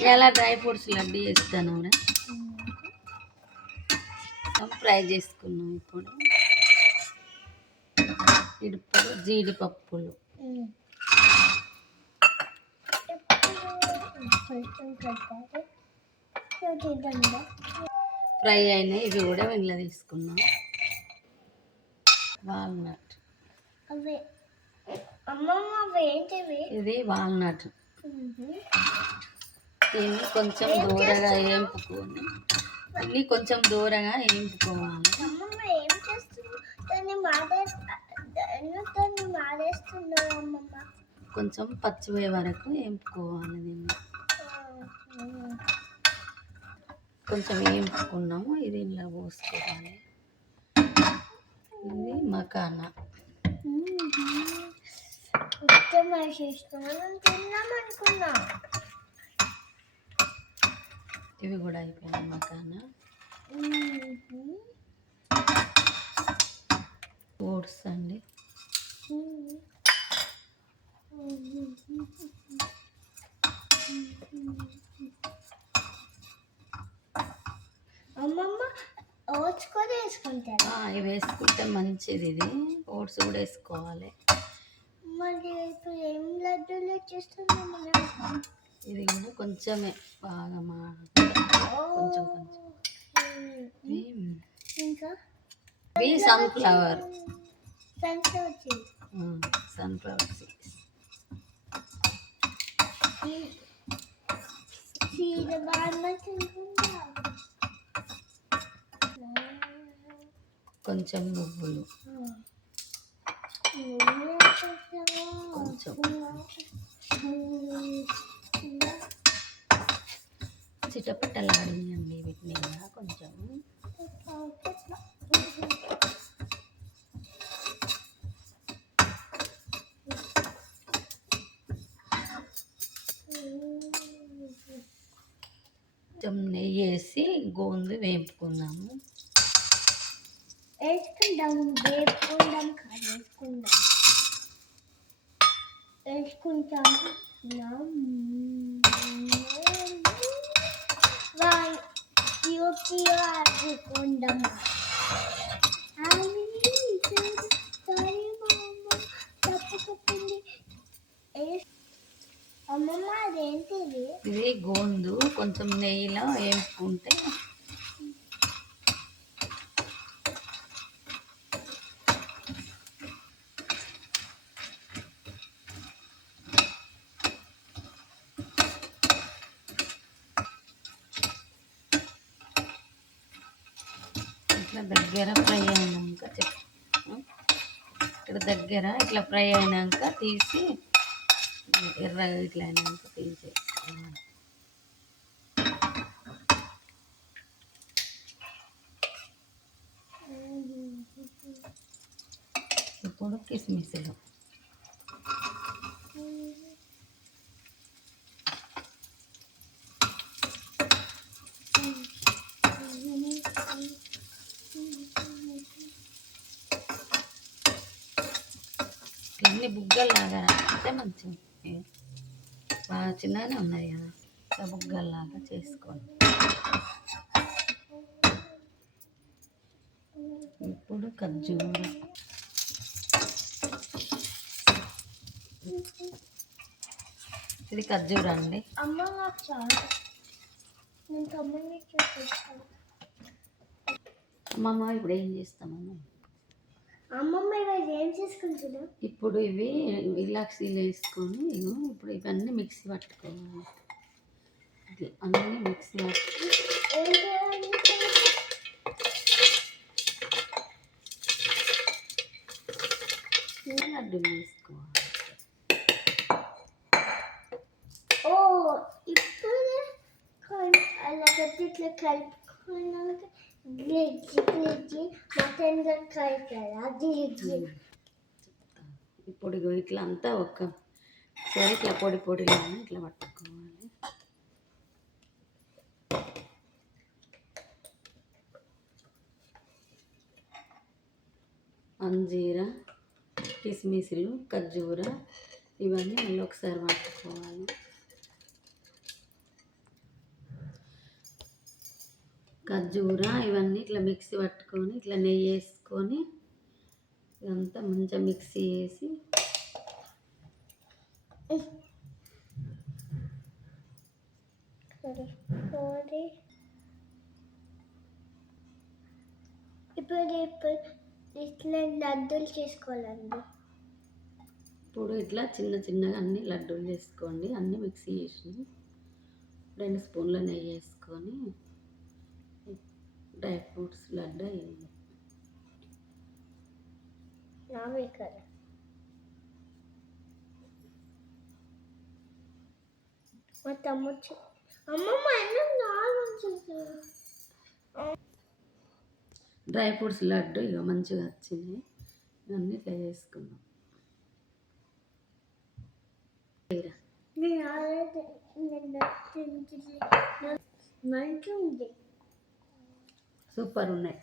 ఇలా dry fruits laddu చేస్తాను fry చేసుకున్నాం. ఇప్పుడు జీడిపప్పులు ఫ్రై అయినాయి. ఇవి కూడా ఇంట్లో తీసుకున్నాం. వాల్నట్, ఇది వాల్నట్. దీన్ని కొంచెం దూరగా వేయింపుకొని కొంచెం దూరంగా వేయింపుకోవాలి. కొంచెం పచ్చిపోయే వరకు వేయింపుకోవాలి. దీన్ని కొంచెం వేయింపుకున్నాము. ఇది ఇలా పోసుకోవాలి. ఇది మకానా. ఇవి కూడా అయిపోయినాయి. మకానా, ఓట్స్ అండి. అమ్మమ్మ ఓట్స్ కూడా వేసుకుంటారు. ఇవి వేసుకుంటే మంచిది. ఇది ఓట్స్ కూడా వేసుకోవాలి. మరి ఇప్పుడు ఏం లడ్డూలు చేస్తున్నాం? ఇది కూడా కొంచెమే బాగా కొంచెం ఇంకా ఇవి సన్ఫ్లవర్ సీడ్స్. కొంచెం నువ్వులు, కొంచెం చిటపట్టలాడియండి. వీటిని కూడా కొంచెం నెయ్యి వేసి గోందు వేపుకుందాము. అమ్మమ్మ అదేంటిది? ఇది గోందు కొంచెం నెయ్యిలో వేపుకుంటే ఇట్లా దగ్గర ఫ్రై అయినాక ఇట్లా ఫ్రై అయినాక తీసి ఎర్రగా ఇట్లా అయినాక తీసేసుకోవాలి. ఇప్పుడు కిస్మిస్లు ఇవన్నీ బుగ్గల్లాగా రాస్తే మంచిగా బాగా చిన్నగానే ఉన్నాయి కదా. ఇట్లా బుగ్గల్లాగా చేసుకోండి. ఇప్పుడు ఖర్జూర, ఇది ఖర్జూర అండి. అమ్మమ్మ ఇప్పుడు ఏం చేస్తామమ్మ? అమ్మమ్మ ఇవాళ ఏం చేసుకుంటున్నా? ఇప్పుడు ఇవి ఇలాక్సీలు వేసుకొని ఇప్పుడు ఇవన్నీ మిక్సీ పట్టుకోవాలి. ఇది అన్నీ మిక్సీ పట్టుకొని లడ్డూలు వేసుకోవాలి. ఇప్పుడు అలా ఇట్లా కలుపుకున్నాక ఇప్పుడు ఇట్లా అంతా ఒకసారి ఇట్లా పొడి పొడిలో ఇట్లా పట్టుకోవాలి. అంజీరా, కిస్మిస్లు, ఖర్జూర ఇవన్నీ మళ్ళీ ఒకసారి పట్టుకోవాలి. ఖర్జూర ఇవన్నీ ఇట్లా మిక్సీ పట్టుకొని ఇట్లా నెయ్యి వేసుకొని ఇదంతా మంచిగా మిక్సీ చేసి ఇప్పుడు ఇట్లా లడ్డూలు చేసుకోవాలండి. ఇప్పుడు ఇట్లా చిన్న చిన్నగా అన్ని లడ్డూలు చేసుకోండి. అన్నీ మిక్సీ చేసి 2 స్పూన్ల నెయ్యి వేసుకొని డ్రై ఫ్రూట్స్ లడ్డు వేయండి. నావే కదా మా తమ్ముడు అమ్మమ్మ అన్నం నాలుగు డ్రై ఫ్రూట్స్ లడ్డు ఇక మంచిగా వచ్చింది. ఇవన్నీ ఇట్లా చేసుకుందాం. నేను ఆల్రెడీ మంచిగా ఉంది. సూపర్ ఉన్నాయి.